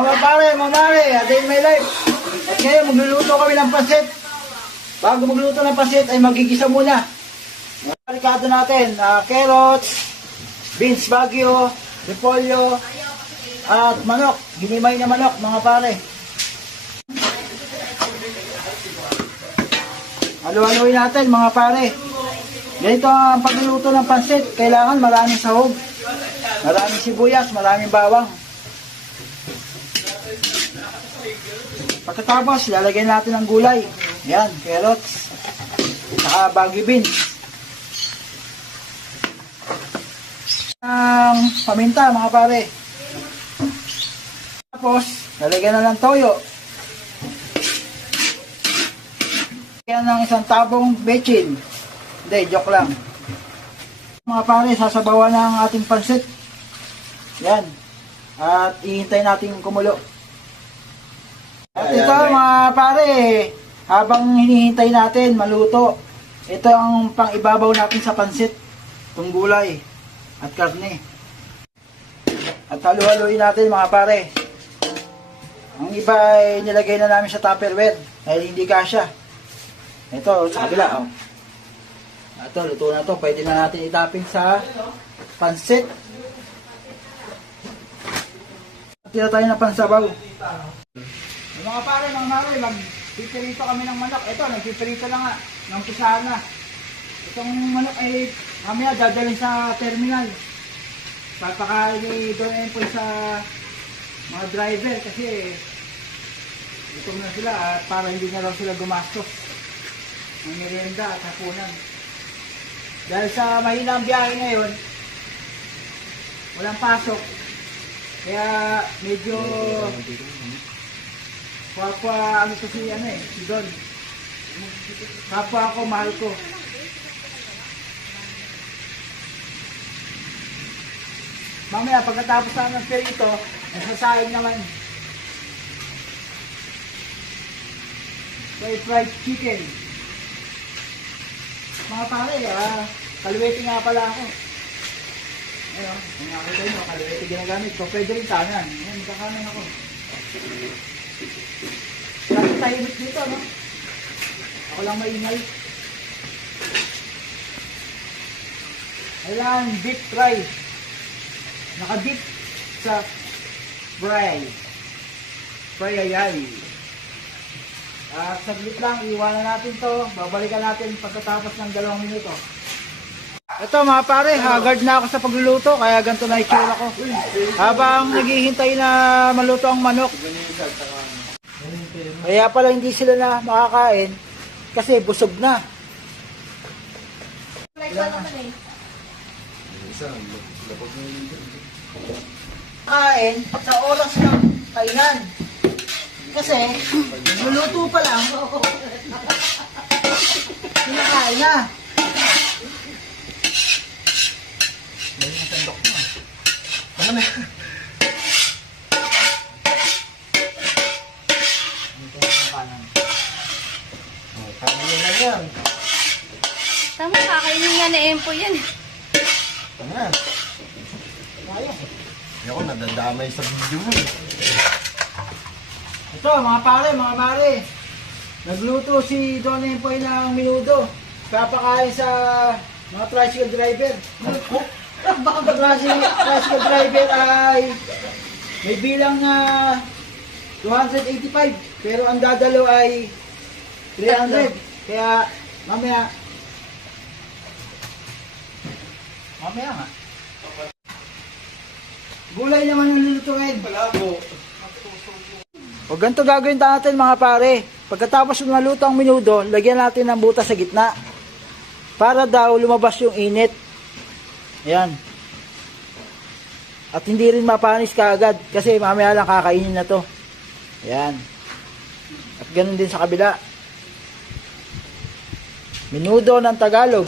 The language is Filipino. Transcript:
mga pare, mga mare, a day in my life. At ngayon, magluluto kami ng pansit. Bago magluto ng pansit, ay magigisa muna. Marikado natin, carrots, beans bagyo, repolyo, at manok. Ginimay na manok, mga pare. Halo-haloin natin, mga pare. Ganito ang pagluluto ng pansit. Kailangan maraming sahog, maraming sibuyas, maraming bawang. Pagkatapos, lalagyan natin ng gulay. Yan, carrots, saka bagyo beans. Ang paminta, mga pare. Tapos, lalagyan na ng toyo. Lalagyan ng isang tabong bechin. Hindi, joke lang. Mga pare, sasabawan ng ating pansit. Yan. At ihintay natin kumulo. At ito, mga pare, habang hinihintay natin maluto, ito ang pang-ibabaw natin sa pansit. Itong gulay at karne. At halu-haluin natin, mga pare. Ang iba ay nilagay na namin sa Tupperware dahil hindi kasya. Ito, sa kabila. Oh. Ito, luto na to. Pwede na natin itaping sa pansit. Tira tayo na pansabaw. Mga pare, mga mare, magpipirito kami ng manok. Ito, nagpipirito lang nga. Nampisahan na. Itong manok ay mamaya dadalhin sa terminal. Papakain ni Don Empoy sa mga driver kasi gutom na sila at para hindi na raw sila gumastos ng merienda at hapunan. Dahil sa mahina ang biyahe ngayon, walang pasok, kaya medyo kapwa ano to si Don. Kapwa ako, mahal ko. Mamaya pagkatapos na ng perito, nasasayang naman. So, fried chicken. Mga pare, kaliwete nga pala ako. Ayun, kung nakita nyo, kaliwete ginagamit ko. Pwede rin kanan. Ayan, magkakanan ako. Kasi tahimik dito, no? Ako lang maingay. Ayan, deep fry. Naka-dip sa fry. Fry ayay. Saglit lang, iwanan natin to. Babalikan natin pagkatapos ng 2 minuto. Ito mga pare, haggard na ako sa pagluluto, kaya ganito na itsura ko. Habang naghihintay na maluto ang manok. Kaya pala hindi sila na makakain kasi busog na. Kain sa oras ng kainan. Kasi, luluto pa lang. Kinakain na. May nasandok mo. Ano na? Ito ang kanan. Kanin na yan. Tama, kakainin nga na Empo yan. Tama. Kaya. Ako, nadadamay sa video mo. Ito, mga pare, mga mare. Nagluto si Don Empoy ng menudo. Kapakain sa mga tricycle driver. Baka tricycle driver ay may bilang na 285. Pero ang dadalo ay 300. Kaya mamaya nga. Gulay naman yung lulutuin. Palabo. O ganito gagawin natin mga pare. Pagkatapos ng maluto ang menudo, lagyan natin ng butas sa gitna. Para daw lumabas yung init. Ayan. At hindi rin mapanis kaagad. Kasi mamaya lang kakainin na to. Ayan. At ganun din sa kabila. Menudo ng Tagalog.